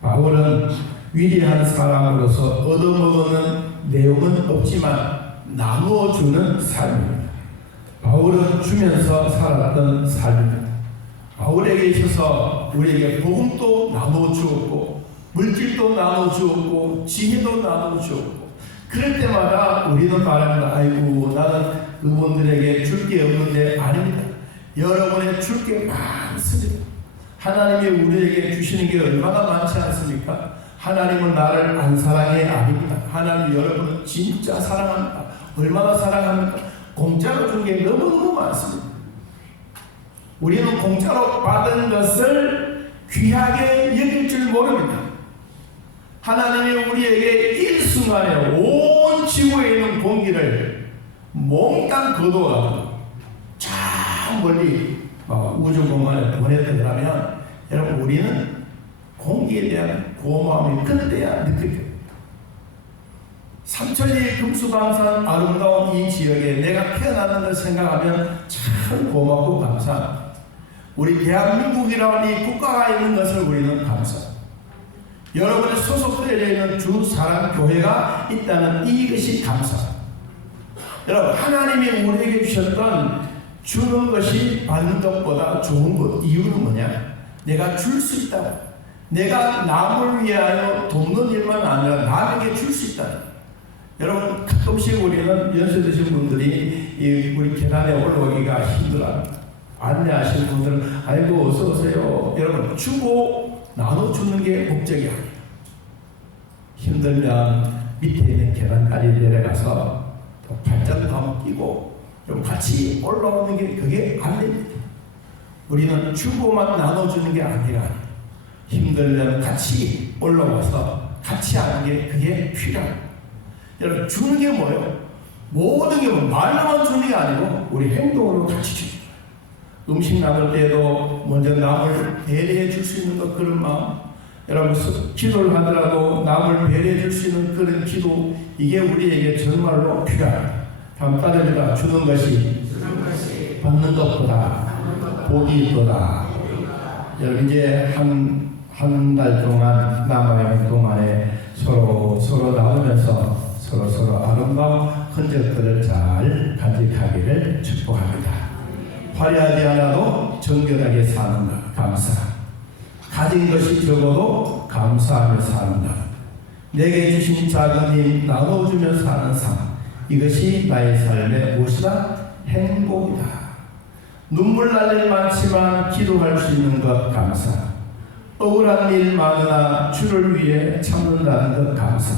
바울은 위대한 사람으로서 얻어먹는 내용은 없지만 나누어주는 삶입니다. 바울은 주면서 살았던 삶입니다. 바울에게 있어서 우리에게 복음도 나누어 주었고 물질도 나누어 주었고 지혜도 나누어 주었고 그럴 때마다 우리는 말합니다. 아이고 나는 그분들에게 줄 게 없는데 아닙니다. 여러분의 줄 게 많습니다. 하나님이 우리에게 주시는 게 얼마나 많지 않습니까? 하나님은 나를 안 사랑해 아닙니다. 하나님 여러분은 진짜 사랑합니다. 얼마나 사랑합니까? 공짜로 준 게 너무너무 많습니다. 우리는 공짜로 받은 것을 귀하게 여길 줄 모릅니다. 하나님이 우리에게 일순간에 온 지구에 있는 공기를 몽땅 거두어가지고 저 멀리 우주 공간에 보냈다 그러면 여러분 우리는 공기에 대한 고마움이 그때야 느껴져요. 삼천리 금수강산 아름다운 이 지역에 내가 태어나는 걸 생각하면 참 고맙고 감사합니다. 우리 대한민국이라는 이 국가가 있는 것을 우리는 감사합니다. 여러분의 소속되어 있는 주사랑교회가 있다는 이것이 감사합니다. 여러분 하나님이 우리에게 주셨던 주는 것이 받는 것보다 좋은 것 이유는 뭐냐? 내가 줄 수 있다고. 내가 남을 위하여 돕는 일만 아니라 남에게 줄 수 있다. 여러분 가끔씩 우리는 연세 드신 분들이 우리 계단에 올라오기가 힘들어합니다. 안내하시는 분들은 아이고 어서 오세요. 여러분 주고 나눠주는 게 목적이 아니에요. 힘들면 밑에 있는 계단까지 내려가서 또 발전도 한번 끼고 좀 같이 올라오는 게 그게 안내입니다. 우리는 주고만 나눠주는 게 아니라 힘들면 같이 올라와서 같이 하는 게 그게 필요합니다. 여러분 주는 게 뭐예요? 모든 게 말로만 주는 게 아니고 우리 행동으로 같이 주는 거예요. 음식 나눌 때도 먼저 남을 배려해 줄 수 있는 것 그런 마음, 여러분 기도를 하더라도 남을 배려해 줄 수 있는 그런 기도, 이게 우리에게 정말로 필요합니다. 다음 따릅니다. 주는 것이 받는 것보다 복이 있도다. 여러분 이제 한 달 동안 남아있는 동안에 서로 나누면서 서로 아름다운 흔적들을 잘 간직하기를 축복합니다. 화려하지 않아도 정결하게 사는 것 감사. 가진 것이 적어도 감사하며 사는 것. 내게 주신 작은 힘 나눠주며 사는 삶. 이것이 나의 삶의 무엇이다? 행복이다. 눈물 날 일 많지만 기도할 수 있는 것 감사. 억울한 일 많으나 주를 위해 참는다는 것 감사.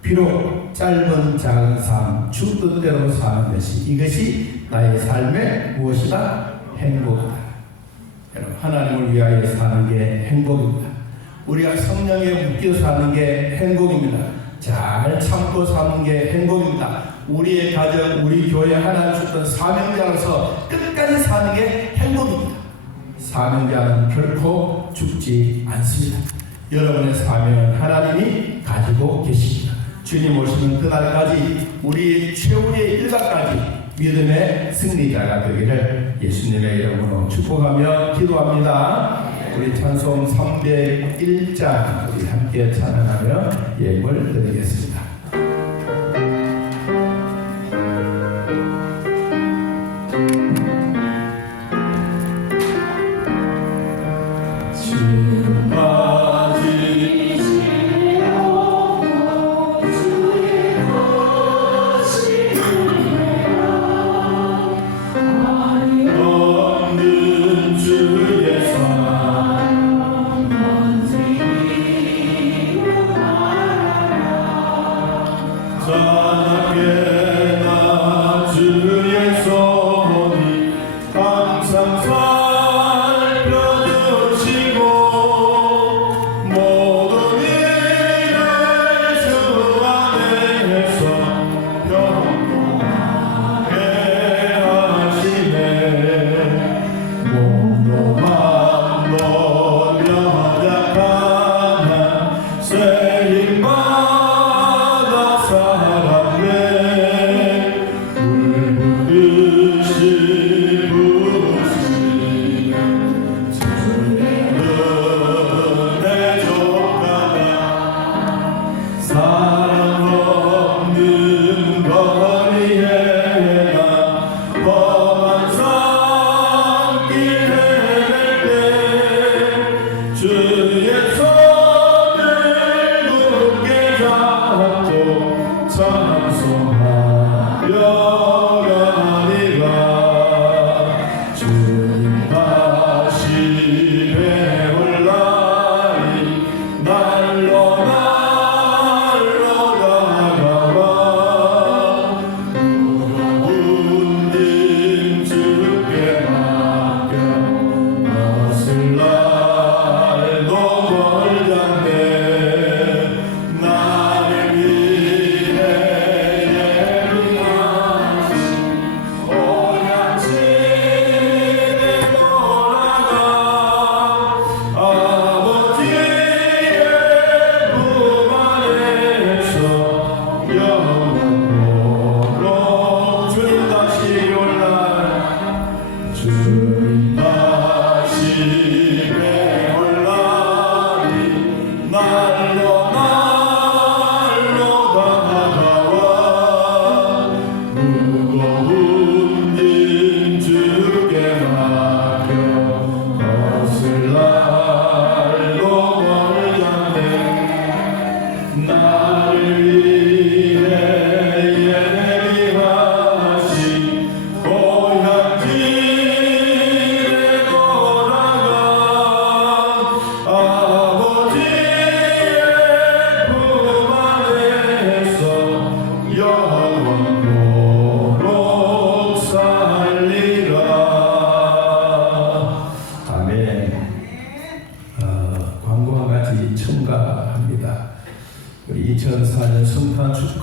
비록 짧은 작은 삶, 주 뜻대로 사는 것이 이것이 나의 삶의 무엇이다? 행복이다. 여러분 하나님을 위하여 사는 게 행복입니다. 우리가 성령에 묶여 사는 게 행복입니다. 잘 참고 사는 게 행복입니다. 우리의 가정, 우리 교회 하나님 주셨던 사명자로서 끝까지 사는 게 행복입니다. 사명자는 결코 죽지 않습니다. 여러분의 사명은 하나님이 가지고 계십니다. 주님 오시는 그날까지 우리 최후의 일각까지 믿음의 승리자가 되기를 예수님의 이름으로 축복하며 기도합니다. 우리 찬송 301장 우리 함께 찬양하며 예물 드리겠습니다. 세임받아 살아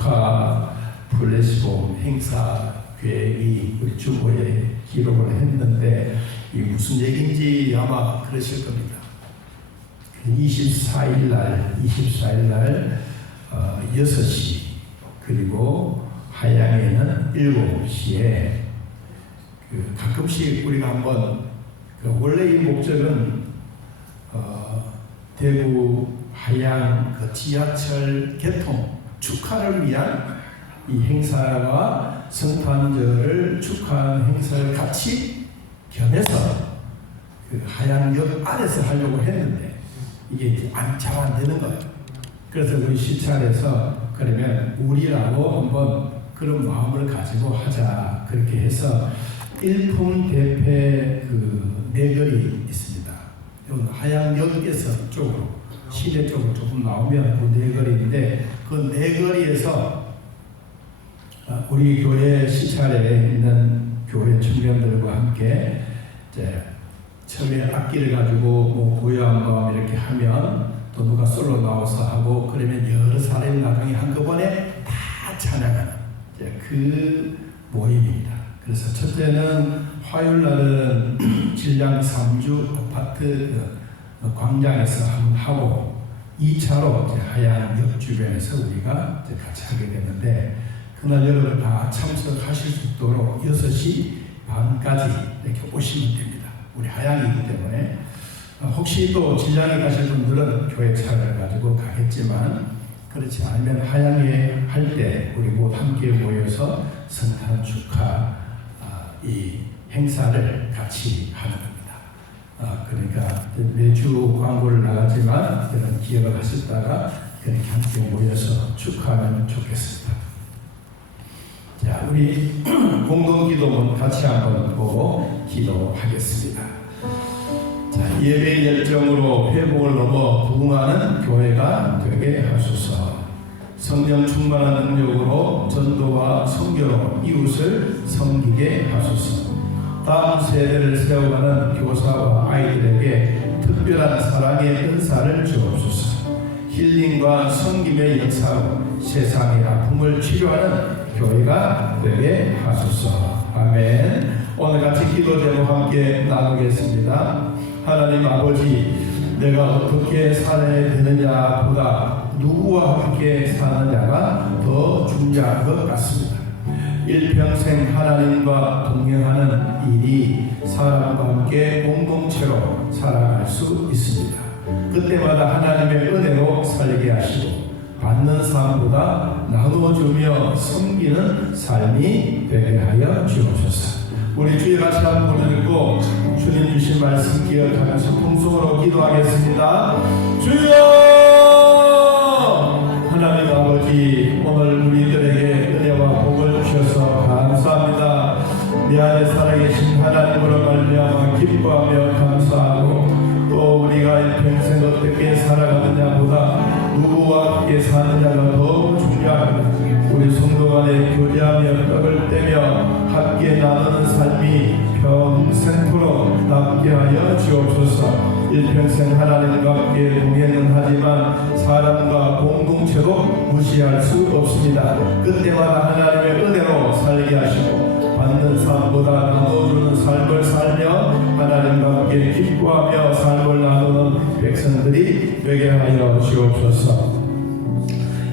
축하 플래시몹 행사 계획이 우리 주보에 기록을 했는데 이 무슨 얘기인지 아마 그러실 겁니다. 24일 날 6시 그리고 하양에는 7시에 가끔씩 우리가 한번 원래 이 목적은 대구 하양 지하철 개통 축하를 위한 이 행사와 성탄절을 축하하는 행사를 같이 겸해서 하양역 안에서 하려고 했는데 이게 잘 안 되는 거예요. 그래서 우리 시찰에서 그러면 우리라고 한번 그런 마음을 가지고 하자 그렇게 해서 일품 대패 내거리 있습니다. 하양역에서 쪽으로 시내 쪽으로 조금 나오면 그 내거리인데 그 내거리에서 우리 교회 시찰에 있는 교회 청년들과 함께 이제 처음에 악기를 가지고 뭐 고요한 마음 이렇게 하면 또 누가 솔로 나와서 하고 그러면 여러 사람이 나중에 한꺼번에 다 찬양하는 그 모임입니다. 그래서 첫째는 화요일 날은 진량 3주 아파트 광장에서 한번 하고 2차로 하양역 주변에서 우리가 같이 하게 되는데 그날 여러분 다 참석하실 수 있도록 6시 반까지 이렇게 오시면 됩니다. 우리 하양이기 때문에 혹시 또 진량에 가실 분들은 교회 차를 가지고 가겠지만 그렇지 않으면 하양에 할 때 우리 모두 함께 모여서 성탄 축하 이 행사를 같이 하는 겁니다. 그러니까 매주 광고를 나가지만 그런 기억을 하셨다가 그렇게 함께 모여서 축하하면 좋겠습니다. 자, 우리 공동기도문 같이 한번 보고 기도하겠습니다. 자, 예배의 열정으로 회복을 넘어 부흥하는 교회가 되게 하소서. 성령 충만한 능력으로 전도와 선교로 이웃을 섬기게 하소서. 다음 세대를 세워가는 교사와 아이들에게 특별한 사랑의 은사를 주옵소서. 힐링과 섬김의 역사로 세상의 아픔을 치료하는 교회가 되게 하소서. 아멘. 오늘 같이 기도 제목 함께 나누겠습니다. 하나님 아버지, 내가 어떻게 살아야 되느냐보다 누구와 함께 사느냐가 더 중요한 것 같습니다. 일평생 하나님과 동행하는 일이 사람과 함께 공동체로 살아갈 수 있습니다. 그때마다 하나님의 은혜로 살게 하시고 받는 삶보다 나눠주며 섬기는 삶이 되게 하여 주옵소서. 우리 주의 같이 한번 부르고 주님 주신 말씀 기억하면서 통성으로 기도하겠습니다. 주여! 하나님 아버지, 오늘 우리들에게 은혜와 복을 주셔서 감사합니다. 내 안에 살아계신 하나님으로 말미암아 기뻐하며 감사하고 또 우리가 평생 어떻게 살아가느냐보다 누구와 함께 사느냐가 더 중요합니다. 우리 성도 간에 교제하며 떡을 떼며 함께 나누는 삶이 평생토록 남게 하여 주옵소서. 일평생 하나님과 함께 동행은 하지만 사람과 공동체도 무시할 수 없습니다. 그때마다 하나님의 은혜로 살게 하시고 받는 삶보다 나눠주는 삶을 살며 하나님과 함께 기뻐하며 삶을 나누는 백성들이 되게 하여 주옵소서.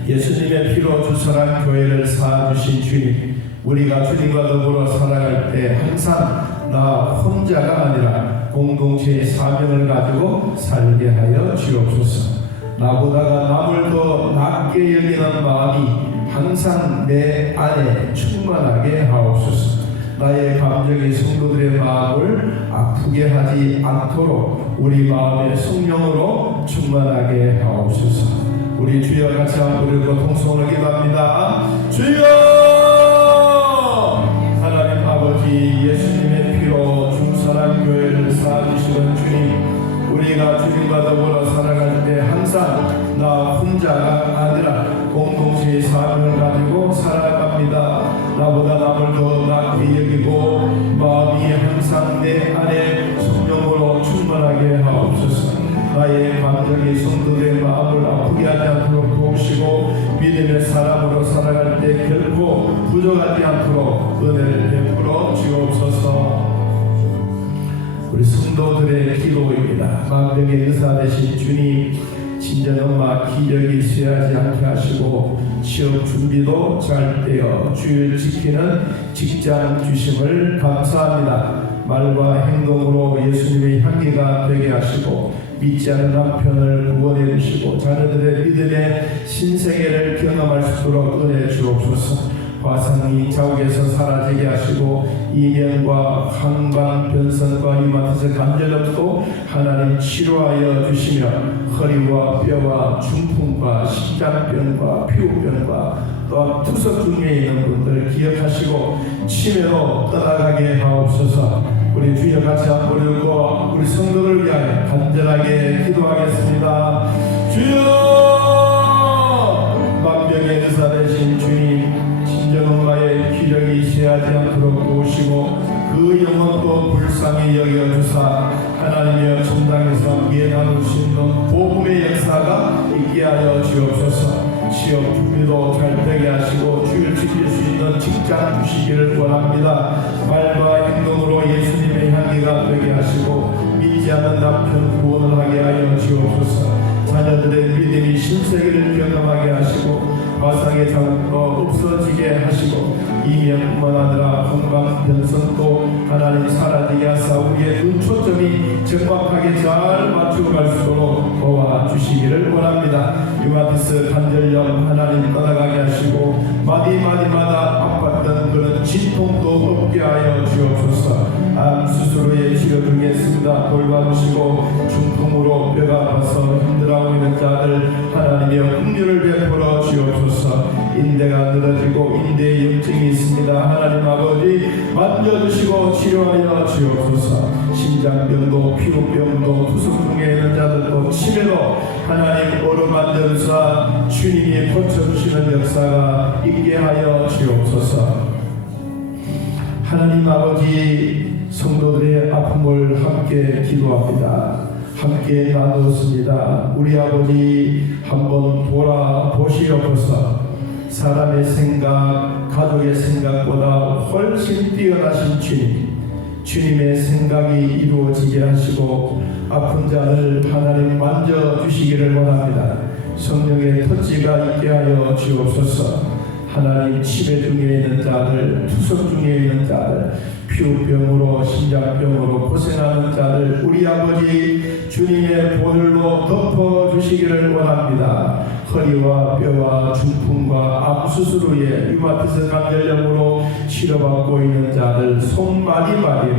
예수님의 피로 주선한 교회를 쌓아주신 주님, 우리가 주님과 더불어 살아갈 때 항상 나 혼자가 아니라 공동체의 사명을 가지고 살게 하여 주옵소서. 나보다가 남을 더 낮게 여기는 마음이 항상 내 안에 충만하게 하옵소서. 나의 감정이 성도들의 마음을 아프게 하지 않도록 우리 마음의 성령으로 충만하게 하옵소서. 우리 주여 같이 한번 부르고 통성으로 기도합니다. 주여! 하나님 아버지, 예수님의 피로 중선한 교회를 쌓아주시는 주님, 우리가 주님과 더불어 살아갈 때 항상 나 혼자가 아니라 공동체의 사명을 가지고 살아갑니다. 나보다 남을 더 낮게 여기고 마음이 항상 내 안에 성령으로 충만하게 하옵소서. 나의 감정이 성도들의 마음을 아프게 하지 않도록 도우시고 믿음의 사람으로 살아갈 때 결코 부족하지 않도록 은혜를 베풀어 주옵소서. 우리 성도들의 기도입니다. 만병의 의사 되신 주님, 친정엄마 기력이 쇠하지 않게 하시고 취업 준비도 잘 되어 주를 지키는 직장 주심을 감사합니다. 말과 행동으로 예수님의 향기가 되게 하시고 믿지 않는 남편을 구원해 주시고 자녀들의 믿음의 신세계를 경험할 수 있도록 은혜 주옵소서. 화상이 자국에서 사라지게 하시고 이명과 항방 변성과 유마티스 관절염도 하나님 치료하여 주시며 허리와 뼈와 중풍과 심장병과 피부병과 또한 투석 중에 있는 분들 기억하시고 치매로 떠나가게 하옵소서. 우리 주여 같이 한번 부르고 우리 성도를 위하여 간절하게 기도하겠습니다. 주여, 만병의 의사 되신 주님, 친정엄마의 기력이 쇠하지 않도록 도우시고 그 영혼도 불쌍히 여겨주사 하나님의 전당에서 함께 나눌 수 있는 복음의 역사가 있게 하여 주옵소서. 취업 준비도 잘 되게 하시고 주를 지킬 수 있는 직장 주시기를 원합니다. 말과 행동으로 예수님의 향기가 되게 하시고 믿지 않는 남편 구원을 하게 하여 주옵소서. 자녀들의 믿음이 신세계를 경험하게 하시고 화상의 자국도 없어지게 하시고 이명뿐만 아니라 건강변성도 하나님 사라지게 하사 우리의 눈초점이 정확하게 잘 맞추어 갈 수 있도록 도와주시기를 원합니다. 유마티스 관절염 하나님 떠나가게 하시고 마디마디마다 아팠던 그런 진통도 없게 하여 주옵소서. 암 수술의 치료 중에 있습니다. 돌봐주시고 중풍으로 뼈가 아파서 힘들어하고 있는 자들 하나님의 긍휼을 베풀어 주옵소서. 인대가 늘어지고 인대에 염증이 있습니다. 하나님 아버지 만져주시고 치료하여 주옵소서. 심장병도 피부병도 투석 중에 있는 자들도 치매도 하나님 어루만져주사 주님이 고쳐주시는 역사가 있게 하여 주옵소서. 하나님 아버지, 성도들의 아픔을 함께 기도합니다. 함께 나누었습니다. 우리 아버지 한번 돌아보시옵소서. 사람의 생각, 가족의 생각보다 훨씬 뛰어나신 주님, 주님의 생각이 이루어지게 하시고 아픈 자를 하나님 만져주시기를 원합니다. 성령의 터치가 있게 하여 주옵소서. 하나님 치매 중에 있는 자들, 투석 중에 있는 자들, 피부병으로 심장병으로 고생하는 자들 우리 아버지 주님의 보혈로 덮어주시기를 원합니다. 허리와 뼈와 중풍과 암수술 후에 유마티스 관절염으로 치료받고 있는 자들 손마디마디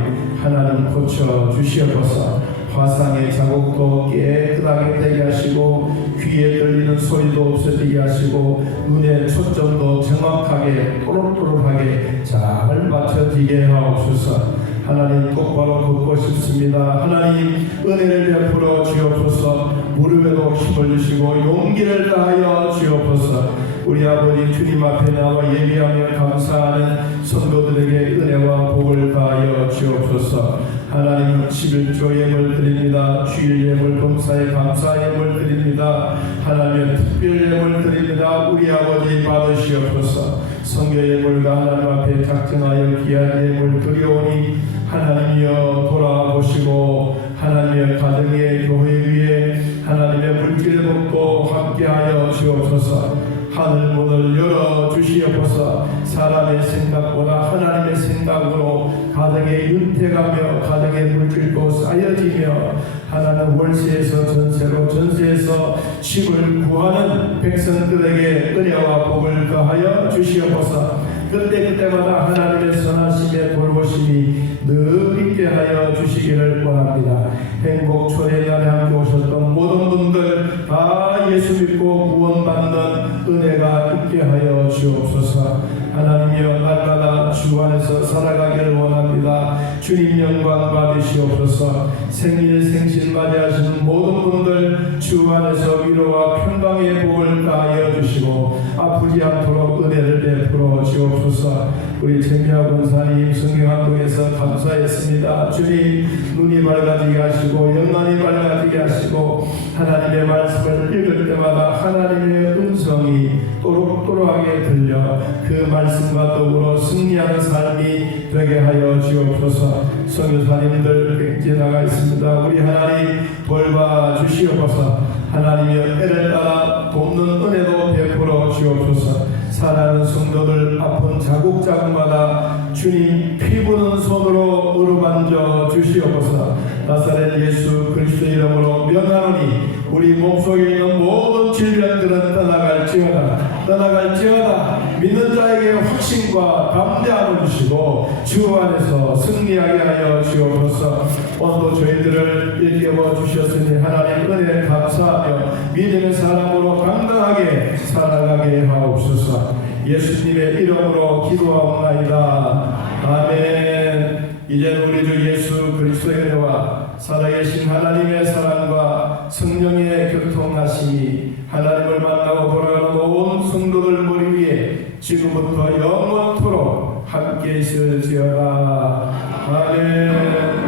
하나님 고쳐주시옵소서. 화상의 자국도 깨끗하게 되게 하시고 귀에 들리는 소리도 없어지게 하시고 눈의 초점도 정확하게 또렷또렷하게 잘 맞춰지게 하옵소서. 하나님 똑바로 걷고 싶습니다. 하나님 은혜를 베풀어 주옵소서. 무릎에도 힘을 주시고 용기를 다하여 주옵소서. 우리 아버지 주님 앞에 나와 예배하며 감사하는 성도들에게 은혜와 복을 다하여 주옵소서. 하나님 11조 예물 드립니다. 주일 예물, 범사에 감사 예물 드립니다. 하나님의 특별 예물 드립니다. 우리 아버지 받으시옵소서. 성교 예물과 하나님 앞에 작정하여 귀한 예물 드려오니 하나님이여 돌아보시고 하나님의 가정의 교회 위에 하나님의 물길 걷고 함께하여 주옵소서. 하늘 문을 열어주시옵소서. 사람의 생각보다 하나님의 생각으로 가정에 윤택하며 가정의 물길도 쌓여지며 하나님 월세에서 전세로 전세에서 집을 구하는 백성들에게 은혜와 복을 더하여 주시옵소서. 그때마다 하나님의 선하심의 돌보심이 늘 있게 하여 주시기를 원합니다. 행복 초대날에 함께 오셨던 모든 분들 다 예수 믿고 구원받는 은혜가 있게 하여 주옵소서. 하나님이여 날마다 주 안에서 살아가기를 원합니다. 올립니다. 주님 영광 받으시옵소서. 생일 생신 맞이하시는 모든 분들 주 안에서 위로와 평강의 복을 가하여 주시고 아프지 않도록 은혜를 베풀어 주옵소서. 우리 재미와 권사님 성경학교에서 감사했습니다. 주님 눈이 밝아지게 하시고 영안이 밝아지게 하시고 하나님의 말씀을 읽을 때마다 하나님의 음성이 또록또록하게 들려 그 말씀과 더불어 승리하는 삶이 되게 하여 주옵소서. 선교사님들 객지에 나가 있습니다. 우리 하나님 돌봐 주시옵소서. 하나님의 은혜를 따라 돕는 은혜도 베풀어 주옵소서. 사랑하는 성도들 아픈 자국자국마다 주님 피부는 손으로 어루만져 주시옵소서. 나사렛 예수 그리스도 이름으로 명하노니 우리 몸속에 있는 모든 질병들은 떠나갈지어다. 믿는 자에게 확신과 담대함을 주시고 주 안에서 승리하게 하여 주옵소서. 오늘도 저희들을 일깨워 주셨으니 하나님 은혜 감사하며 믿음의 사람으로 당당하게 살아가게 하옵소서. 예수님의 이름으로 기도하옵나이다. 아멘. 이제 우리 주 예수 그리스도의 은혜와 살아계신 하나님의 사랑과 성령의 교통하심이 하나님을 만나고 돌아가는 온 성도들 머리 위에 지금부터 영원토록 함께 있을지어다. 아멘.